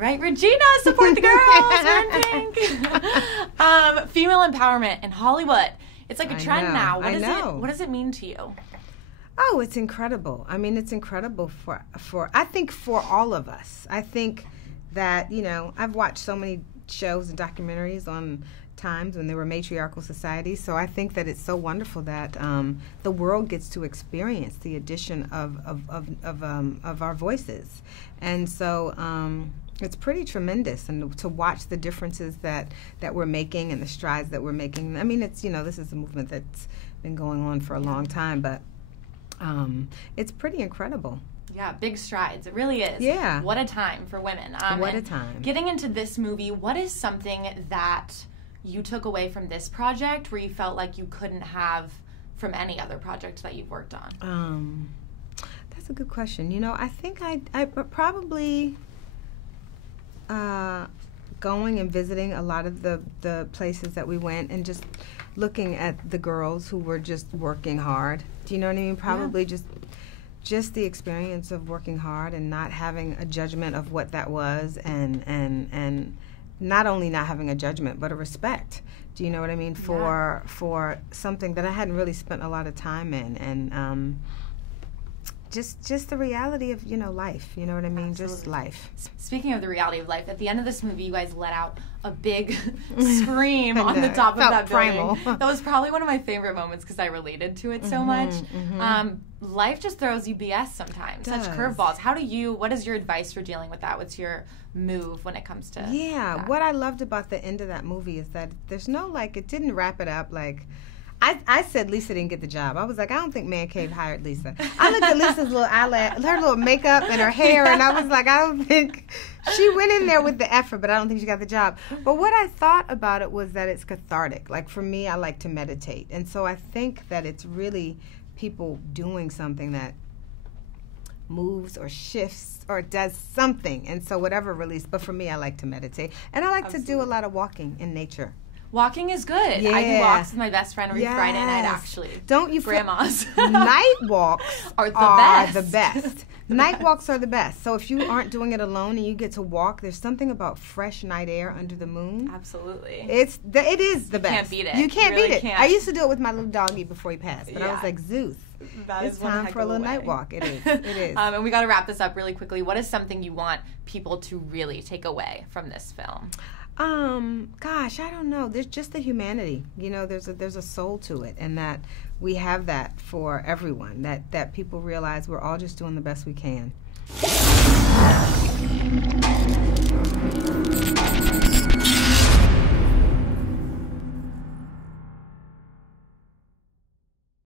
right, Regina, support the girls. We're in pink. Female empowerment in Hollywood. It's like a trend now. What does it mean to you? Oh, it's incredible. I mean, it's incredible for I think for all of us. I think that, you know, I've watched so many shows and documentaries on times when there were matriarchal societies, so I think that it's so wonderful that the world gets to experience the addition of our voices. And so it's pretty tremendous, and to watch the differences that we're making and the strides that we're making. I mean, it's, you know, this is a movement that's been going on for a long time, but it's pretty incredible. Yeah, big strides. It really is. Yeah. What a time for women. What a time. Getting into this movie, what is something that you took away from this project where you felt like you couldn't have from any other project that you've worked on? That's a good question. You know, I think I probably going and visiting a lot of the places that we went and just looking at the girls who were just working hard. Do you know what I mean? Probably just the experience of working hard and not having a judgment of what that was, and not only not having a judgment but a respect. Do you know what I mean? For something that I hadn't really spent a lot of time in, and just the reality of, you know, life. You know what I mean? Absolutely. Just life. Speaking of the reality of life, at the end of this movie, you guys let out a big scream on the top of that building. That was probably one of my favorite moments because I related to it so much. Life just throws you BS sometimes, such curveballs. What is your advice for dealing with that? What's your move when it comes to that? What I loved about the end of that movie is that there's no, like, it didn't wrap it up like, I said Lisa didn't get the job. I was like, I don't think Man Cave hired Lisa. I looked at Lisa's little eyelash, her little makeup and her hair, and I was like, I don't think she went in there with the effort, but I don't think she got the job. But what I thought about it was that it's cathartic. Like, for me, I like to meditate. And so I think that it's really people doing something that moves or shifts or does something. And so whatever release, but for me, I like to meditate. And I like to do a lot of walking in nature. Walking is good. Yeah. I do walks with my best friend every Friday night, actually. Don't you Grandma's. Night walks are the best. Night walks are the best. So if you aren't doing it alone and you get to walk, there's something about fresh night air under the moon. Absolutely. It is the best. You can't beat it. You can't really beat it. Can't. I used to do it with my little doggy before he passed, but I was like, Zeus. It's time for a little night walk. It is. It is. And we got to wrap this up really quickly. What is something you want people to really take away from this film? Gosh, I don't know. There's just the humanity. You know, there's a soul to it, and that we have that for everyone. That people realize we're all just doing the best we can.